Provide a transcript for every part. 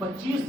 25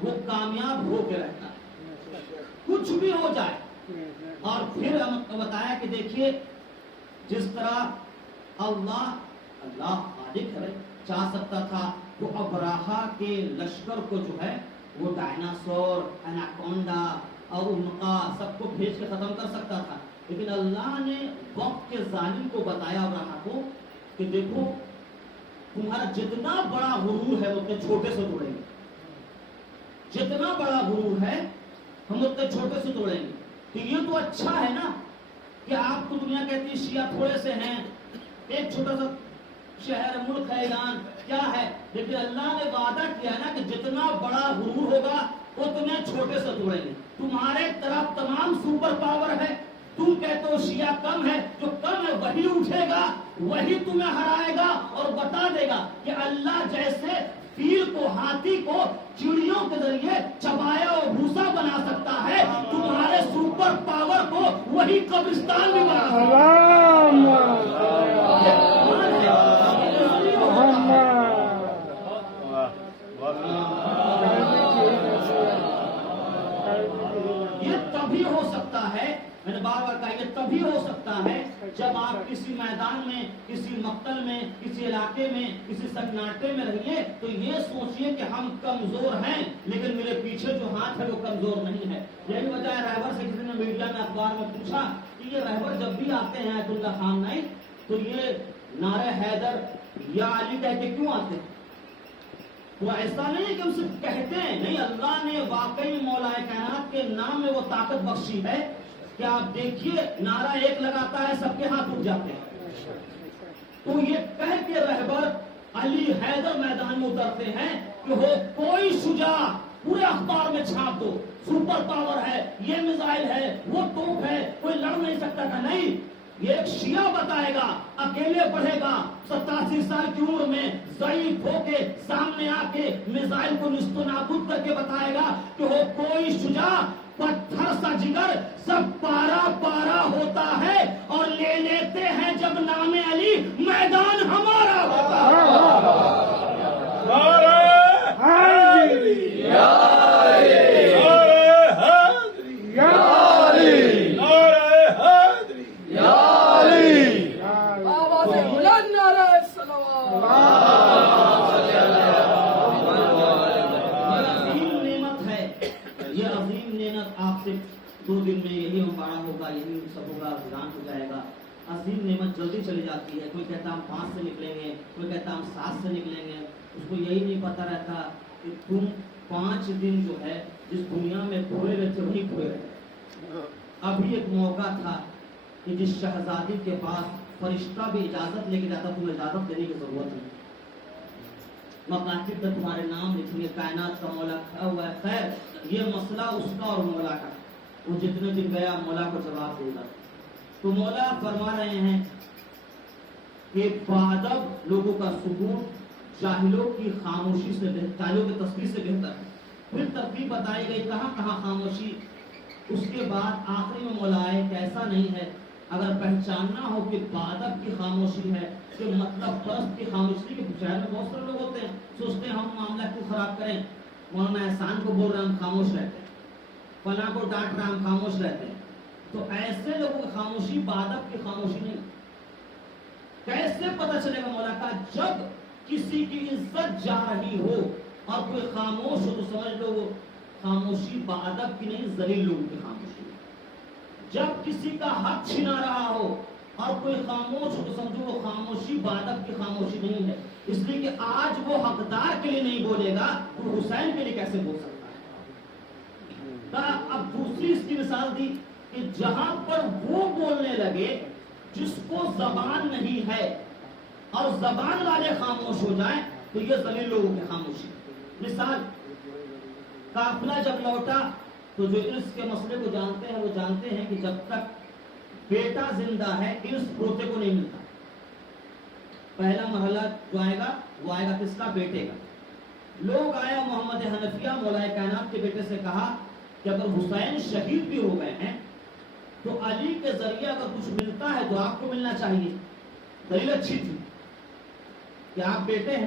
وہ کامیاب ہو کے رہتا ہے، کچھ بھی ہو جائے۔ اور پھر ہم بتایا کہ دیکھیے جس طرح اللہ خالق ہے، چاہ سکتا تھا وہ ابراہا کے لشکر کو جو ہے وہ ڈائناسور، اناکونڈا اور انقا سب کو بھیج کے ختم کر سکتا تھا، لیکن اللہ نے وقت کے ظالم کو بتایا ابراہا کو کہ دیکھو تمہارا جتنا بڑا غرور ہے وہ اتنے چھوٹے سے توڑیں گے، جتنا بڑا غرور ہے ہم اتنے چھوٹے سے توڑیں گے۔ تو یہ تو اچھا ہے نا کہ آپ کو دنیا کہتی ہے شیعہ تھوڑے سے ہیں، ایک چھوٹا سا شہر ملک ہے ایران کیا ہے، لیکن اللہ نے وعدہ کیا ہے نا کہ جتنا بڑا غرور ہوگا اتنے چھوٹے سے توڑیں گے۔ تمہارے طرف تمام سپر پاور ہے، تم کہتے ہو شیعہ کم ہے، جو کم ہے وہی اٹھے گا، وہی تمہیں ہرائے گا اور بتا دے گا کہ اللہ جیسے فیل کو، ہاتھی کو چڑیوں کے ذریعے چبایا اور بھوسا بنا سکتا ہے، تمہارے سپر پاور کو وہی قبرستان بھی بنا سکتا یہ تبھی ہو سکتا ہے، میں نے بار بار کہا یہ تبھی ہو سکتا ہے جب آپ کسی میدان میں، کسی مقتل میں، کسی علاقے میں، کسی سناٹے میں رہیے تو یہ سوچئے کہ ہم کمزور ہیں لیکن میرے پیچھے جو ہاتھ ہے وہ کمزور نہیں ہے۔ یہی وجہ ہے رہبر سے کسی نے میڈیا میں اخبار میں پوچھا کہ یہ رہبر جب بھی آتے ہیں آیت اللہ خان نائک تو یہ نعرہ حیدر یا علی کہہ کے کیوں آتے ہیں؟ وہ ایسا نہیں ہے کہ ہم صرف کہتے ہیں، نہیں، اللہ نے واقعی مولا کائنات کے نام میں وہ طاقت بخشی ہے کہ آپ دیکھیے نعرہ ایک لگاتا ہے سب کے ہاتھ اٹھ جاتے ہیں۔ تو یہ کہہ کے رہبر علی حیدر میدان میں اترتے ہیں کہ ہو کوئی شجاع، پورے اخبار میں چھاپ دو، سپر پاور ہے، یہ میزائل ہے، وہ توپ ہے، کوئی لڑ نہیں سکتا تھا۔ نہیں، یہ ایک شیعہ بتائے گا، اکیلے پڑھے گا، 87 سال کی عمر میں ضعیف ہو کے سامنے آ کے میزائل کو نصف و نابود کر کے بتائے گا کہ ہو کوئی شجاع، پتھر سا جگر سب پارا پارا ہوتا ہے اور لے لیتے ہیں جب نام علی میدان ہمارا ہوتا ہے۔ عظیم نعمت جلدی چلی جاتی ہے، کوئی کہتا ہم 5 سے نکلیں گے، کوئی کہتا ہم 7 سے نکلیں گے، اس کو یہی نہیں پتا رہتا کہ تم 5 دن جو ہے جس دنیا میں کھوئے رہتے وہی کھوئے رہتے۔ ابھی ایک موقع تھا کہ جس شہزادی کے پاس فرشتہ بھی اجازت لے کے جاتا، تمہیں اجازت دینے کی ضرورت نہیں، مکاتب میں تمہارے نام لکھیں گے، کائنات کا مولا کھڑا ہوا ہے۔ خیر یہ مسئلہ اس کا اور مولا کا، وہ جتنے دن گیا مولا کو جواب دے گا۔ تو مولا فرما رہے ہیں کہ بادب لوگوں کا سکوت جاہلوں کی خاموشی سے، جاہلوں کی تصویر سے بہتر ہے۔ پھر ترتیب بتائی گئی کہاں کہاں خاموشی، اس کے بعد آخری میں مولا ہے کہ ایسا نہیں ہے، اگر پہچاننا ہو کہ بادب کی خاموشی ہے کہ مطلب پرست کی خاموشی، کے شہر میں بہت سارے لوگ ہوتے ہیں سوچتے ہیں ہم معاملہ کیوں خراب کریں، مولانا احسان کو بول رہے ہیں ہم خاموش رہتے ہیں، فلاں کو ڈانٹ رہے ہیں ہم خاموش رہتے ہیں۔ تو ایسے لوگوں کی خاموشی بادب کی خاموشی نہیں۔ کیسے پتہ چلے گا مولا کا؟ جب کسی کی عزت جا رہی ہو اور کوئی خاموش ہو تو سمجھ لو وہ خاموشی بادب کی نہیں، ذلیل لوگوں کی خاموشی۔ جب کسی کا حق چھینا رہا ہو اور کوئی خاموش ہو تو سمجھو وہ خاموشی بادب کی خاموشی نہیں ہے، اس لیے کہ آج وہ حقدار کے لیے نہیں بولے گا تو حسین کے لیے کیسے بول سکتا ہے؟ اب دوسری اس کی مثال دی کہ جہاں پر وہ بولنے لگے جس کو زبان نہیں ہے اور زبان والے خاموش ہو جائیں تو یہ ذلیل لوگوں کی خاموشی۔ مثال، قافلہ جب لوٹا تو جو ارث کے مسئلے کو جانتے ہیں وہ جانتے ہیں کہ جب تک بیٹا زندہ ہے ارث پوتے کو نہیں ملتا۔ پہلا مرحلہ جو آئے گا وہ آئے گا کس کا؟ بیٹے کا۔ لوگ آیا محمد حنفیہ مولا کائنات کے بیٹے سے کہا کہ اگر حسین شہید بھی ہو گئے ہیں تو علی کے ذریعے اگر کچھ ملتا ہے تو آپ کو ملنا چاہیے۔ دلیل اچھی تھی کہ آپ بیٹے ہیں،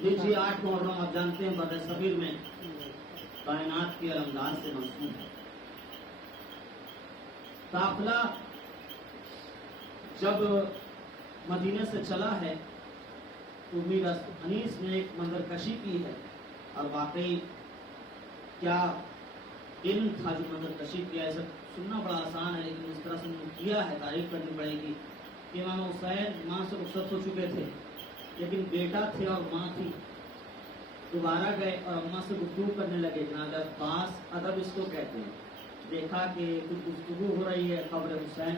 لیجیے 8 محرم آپ جانتے ہیں بدر صغیر میں کائنات کے علمدار سے منسوب ہے. قافلہ جب مدینے سے چلا ہے تو میر انیس نے ایک منظر کشی کی ہے اور واقعی کیا علم تھا جو منظر کشی کیا ہے. سب سننا بڑا آسان ہے لیکن اس طرح سے کیا ہے تعریف کرنی پڑے گی. امام حسین ماں سے رخصت ہو چکے تھے لیکن بیٹا تھے اور ماں تھی. دوبارہ گئے اور اماں سے گفتگو کرنے لگے. جناب عباس ادب اس کو کہتے ہیں. دیکھا کہ کچھ گفتگو ہو رہی ہے قبر حسین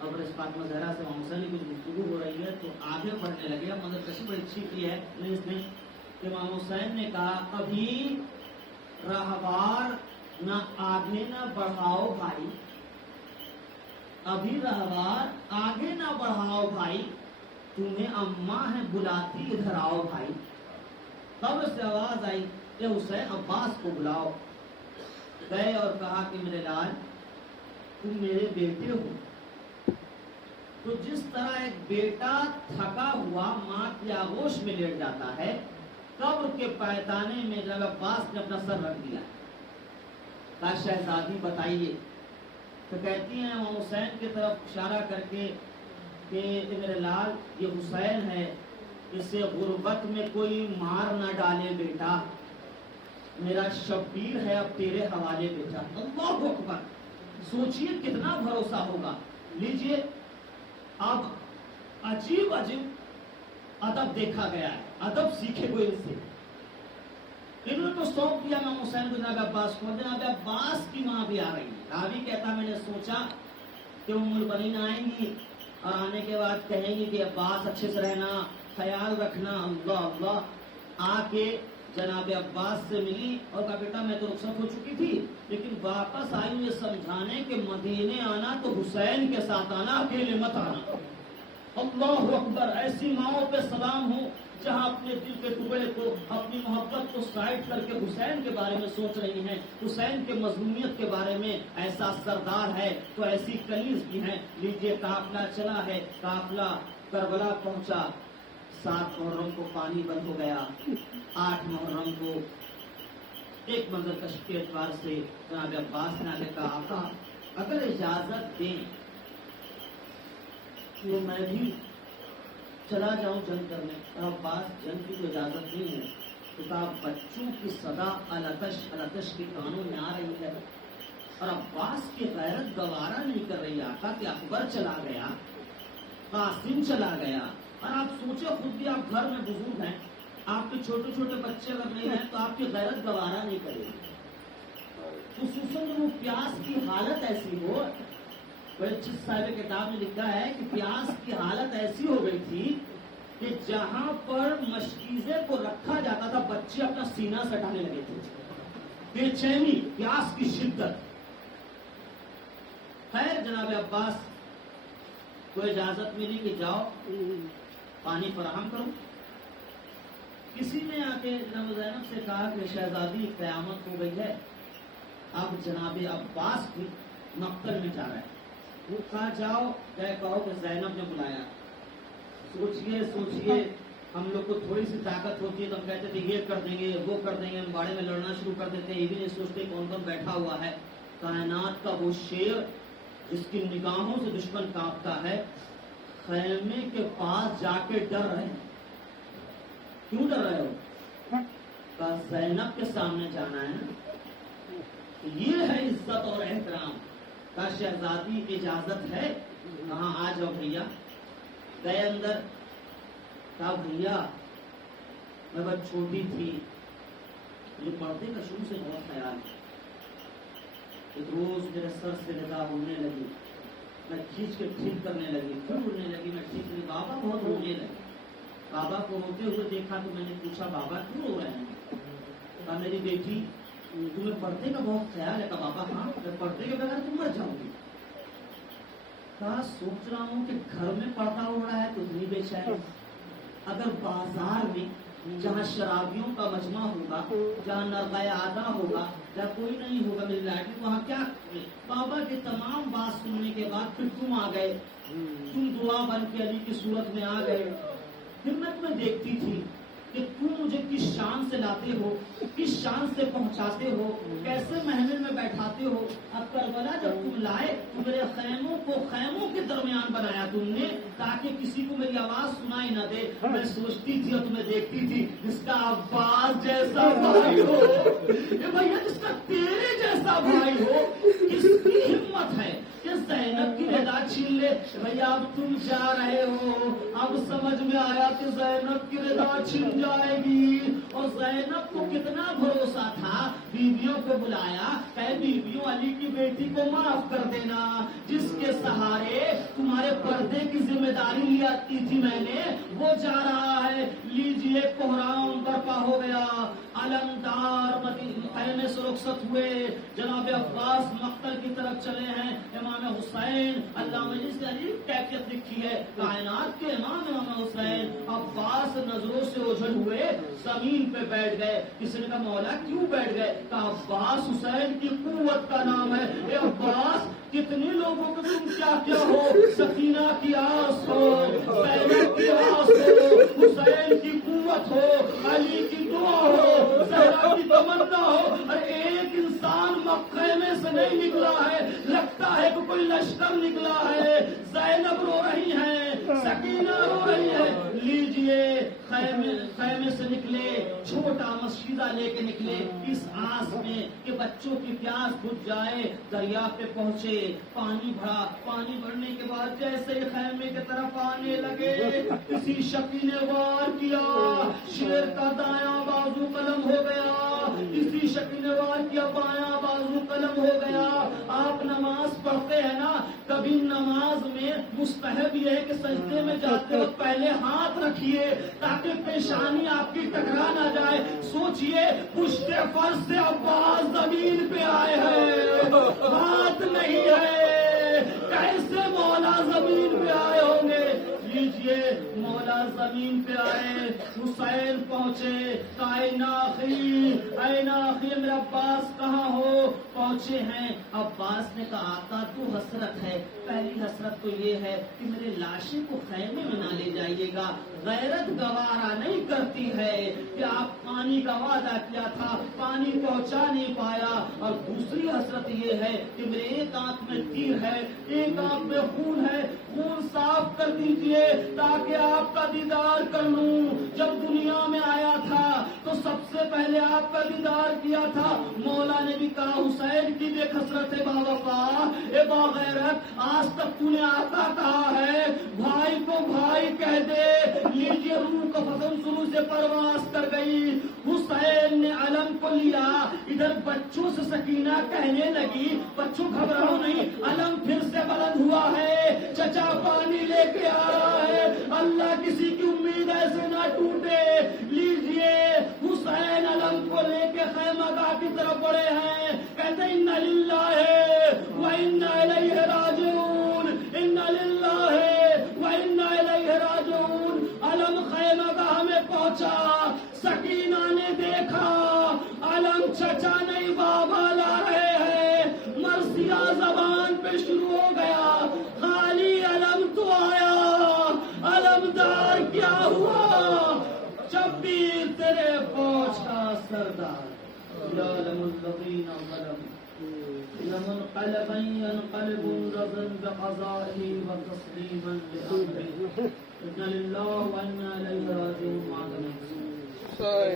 قبر فاطمہ زہرا سے امام حسین کی کچھ گفتگو ہو رہی ہے تو آگے بڑھنے لگے. اب منظر کشی بڑی اچھی کی ہے اس نے. امام حسین نے کہا ابھی رہوار نہ آگے نہ بڑھاؤ بھائی, ابھی رہوار آگے نہ بڑھاؤ بھائی, تمہیں اماں ہے بلاتی ادھر آؤ بھائی. قبر سے آواز آئی کہ حسین عباس کو بلاؤ. گئے اور کہا کہ میرے لال تم میرے بیٹے ہو. تو جس طرح ایک بیٹا تھکا ہوا ماں کی آغوش میں لیٹ جاتا ہے, قبر کے پائتانے میں جب عباس نے اپنا سر رکھ دیا. کہا شہزادی بتائیے. تو کہتی ہیں امام حسین کی طرف اشارہ کر کے کہ میرے لال یہ حسین ہے, اسے غربت میں کوئی مار نہ ڈالے بیٹا, میرا شبیر ہے اب تیرے حوالے بیٹا. اللہ اکبر. سوچئے کتنا بھروسہ ہوگا. لیجئے اب عجیب عجیب ادب دیکھا گیا ہے, ادب سیکھے کوئی ان سے. انہوں نے تو سونپ دیا امام حسین کو جناب عباس کو. جناب عباس کی ماں بھی آ رہی ہے. راوی کہتا میں نے سوچا کہ ام البنین آئیں گی اور آنے کے بعد کہیں گی کہ عباس اچھے سے رہنا, خیال رکھنا. اللہ اللہ. آ کے جناب عباس سے ملی اور کہا بیٹا میں تو رخصت ہو چکی تھی لیکن واپس آئی یہ سمجھانے کہ مدینے آنا تو حسین کے ساتھ آنا, اکیلے مت آنا. اللہ اکبر. ایسی ماؤں پہ سلام ہو جہاں اپنے دل کے ٹکڑے کو, اپنی محبت کو سائڈ کر کے حسین کے بارے میں سوچ رہی ہیں, حسین کے مظلومیت کے بارے میں. ایسا سردار ہے تو ایسی کنیز بھی ہیں. لیجیے قافلہ چلا ہے, قافلہ کربلا پہنچا. 7 محرم کو پانی بند ہو گیا. 8 محرم کو ایک منظر کشی کے اعتبار سے جناب عباس نے آگے کہا آقا اگر اجازت دیں تو میں بھی چلا جاؤں جنگ کرنے. اور عباس جنگ کی تو اجازت نہیں ہے. تو کہا بچوں کی صدا الاتش الاتش کی کانوں میں آ رہی ہے اور عباس کی غیرت گوارا نہیں کر رہی آقا کہ اکبر چلا گیا, قاسم چلا گیا. اور آپ سوچے خود بھی آپ گھر میں بزرگ ہیں, آپ کے چھوٹے چھوٹے بچے اگر نہیں ہیں تو آپ کی غیرت گوارا نہیں کرے گی. خصوصاً وہ پیاس کی حالت ایسی ہو. بڑے اچھی صاحب کتاب میں لکھا ہے کہ پیاس کی حالت ایسی ہو گئی تھی کہ جہاں پر مشکیزے کو رکھا جاتا تھا بچے اپنا سینہ سٹانے لگے تھے. بے چینی, پیاس کی شدت. خیر جناب عباس کو اجازت ملی کہ جاؤ پانی فراہم کرو. کسی نے آ کے جناب زینب سے کہا کہ شہزادی قیامت ہو گئی ہے, اب جناب عباس بھی مقتل میں جا رہا ہے. وہ کہا جاؤ کہو کہ زینب نے بلایا. سوچئے ہم لوگ کو تھوڑی سی طاقت ہوتی ہے تو ہم کہتے تھے یہ کر دیں گے وہ کر دیں گے, ہم باڑے میں لڑنا شروع کر دیتے ہیں. یہ بھی نہیں سوچتے کون کون بیٹھا ہوا ہے. کائنات کا وہ شیر جس کی نگاہوں سے دشمن کانپتا ہے, خیمے کے پاس جا کے ڈر رہے ہیں. کیوں ڈر رہے ہو؟ کہا زینب کے سامنے جانا ہے, یہ ہے عزت اور احترام. کہا شہزادی اجازت ہے؟ کہاں آ جاؤ بھیا. گئے اندر. کہا بھیا میں بہت چھوٹی تھی, مجھے پردے کا شروع سے بہت خیال ہے. ایک روز میرے سر سے نگاہ ہونے لگی, میں کھینچ کے ٹھیک کرنے لگی, پھر اڑنے لگی, میں ٹھیک نہیں. بابا بہت رونے لگے. بابا کو روتے ہوئے دیکھا تو میں نے پوچھا بابا کیوں رو رہے ہیں؟ کہا میری بیٹی تمہیں پردے کا بہت خیال ہے. کہا بابا ہاں, میں پردے کے بغیر تم مر جاؤں گی. کہا سوچ رہا ہوں کہ گھر میں پردہ ہو رہا ہے تو اتنی بے چین, اگر بازار میں جہاں شرابیوں کا مجمع ہوگا, جہاں نرغہ آدھا ہوگا, جہاں کوئی نہیں ہوگا میری لائٹ, وہاں کیا. بابا کے تمام بات سننے کے بعد پھر تم آ گئے, تم دعا بن کے علی کی صورت میں آ گئے. پھر میں تمہیں دیکھتی تھی کہ تم مجھے کس شان سے لاتے ہو، کس شان سے پہنچاتے ہو، کیسے محمل میں بیٹھاتے ہو. اب کربلا جب تم لائے تو میرے خیموں کو خیموں کے درمیان بنایا تم نے تاکہ کسی کو میری آواز سنائی نہ دے. میں سوچتی تھی اور تمہیں دیکھتی تھی جس کا عباس جیسا بھائی ہو، یہ بھیا جس کا تیرے جیسا بھائی ہو، اس کی ہمت ہے کہ زینب کی رضا چھین لے. بھیا اب تم جا رہے ہو، اب سمجھ میں آیا کہ زینب کی رضا چھن جائے گی. اور زینب کو کتنا بھروسہ تھا، بیویوں کو بلایا کہ بیویوں علی کی بیٹی کو معاف کر دینا، جس کے سہارے تمہارے پردے کی ذمہ داری لی تھی میں نے، وہ جا رہا ہے. لیجیے کوہرام برپا ہو گیا، علمدار خیمے سے رخصت ہوئے. جناب عباس مقتل کی طرف چلے ہیں. امام حسین علامہ جس نے عجیب کیفیت لکھی ہے، کائنات کے امام امام حسین عباس نظروں سے اوجھل ہوئے زمین پہ بیٹھ گئے. کسی نے کہا مولا کیوں بیٹھ گئے؟ کہا عباس حسین کی قوت کا نام ہے. اے عباس کتنے لوگوں کو تم کیا ہو، سکینہ کی آس ہو، زینب کی آس ہو، حسین کی قوت ہو، علی کی دعا ہو، زہرا کی تمنا ہو. اور ایک انسان مکہ میں سے نہیں نکلا ہے، لگتا ہے کہ کوئی لشکر نکلا ہے. زینب رو رہی ہیں، سکینہ رو رہی ہے. لیجئے خیمے سے نکلے، چھوٹا مسجدہ لے کے نکلے اس آس میں کہ بچوں کی پیاس بجھ جائے. دریا پہ پہنچے، پانی بھرا. پانی بھرنے کے بعد جیسے خیمے کی طرف آنے لگے، کسی شکی نے وار کیا، شیر کا دایاں بازو قلم ہو گیا. کسی شکی نے وار کیا، بایاں بازو قلم ہو گیا. آپ نماز پڑھتے ہیں نا، کبھی نماز میں مستحب یہ ہے کہ سجدے میں جاتے وقت پہلے ہاتھ رکھیے تاکہ پیشانی آپ کی ٹکرا نہ جائے. سوچئے پشت فرش سے عباس زمین پہ آئے ہیں، ہاتھ نہیں ہے، کیسے مولا زمین پہ آئے ہوں گے. لیجئے مولا زمین پہ آئے، حسین پہنچے. اے ناخی میرا عباس کہاں ہو؟ پہنچے ہیں. عباس نے کہا آقا تو حسرت ہے، پہلی حسرت تو یہ ہے کہ میرے لاشیں کو خیمے میں نہ لے جائیے گا. غیرت گوارا نہیں کرتی ہے کہ آپ پانی کا وعدہ کیا تھا، پانی پہنچا نہیں پایا. اور دوسری حسرت یہ ہے کہ میرے ایک آنکھ میں تیر ہے، ایک آنکھ میں خون ہے، خون صاف کر دیجئے تاکہ آپ کا دیدار کر لوں. جب دنیا میں آیا تھا تو سب سے پہلے آپ کا دیدار کیا تھا. مولا نے بھی کہا حسین کی بھی حسرت ہے باوفا، اے باغیرت، آج تک تو نے آقا کہا ہے، بھائی کو بھائی کہہ دے. لیجیے روح کا فضل شروع سے پرواز کر گئی. حسین نے علم کو لیا، ادھر بچوں سے سکینہ کہنے لگی بچوں گھبراؤ نہیں، علم پھر سے بلند ہوا ہے، چچا پانی لے کے آ رہا ہے، اللہ کسی کی امید ایسے نہ ٹوٹے. لیجیے حسین علم کو لے کے خیمہ گاہ کی طرف بڑھے ہیں. کہتے انا للہ و انا الیہ راجعون، انا للہ و انا الیہ راجعون. علم خیمہ گاہ میں پہنچا، سکینہ نے دیکھا علم چچا نہیں بابا لا رہے ہیں. مرثیہ زبان پہ شروع ہو گیا، خالی علم تو آیا، علمدار کیا ہوا؟ شبیر تیرے فوج کا سردار. یعلم الذین ظلموا لمنقلبا ينقلبون رضا بقضائه وتسليما لأمره. إنا لله وإنا إليه راجعون.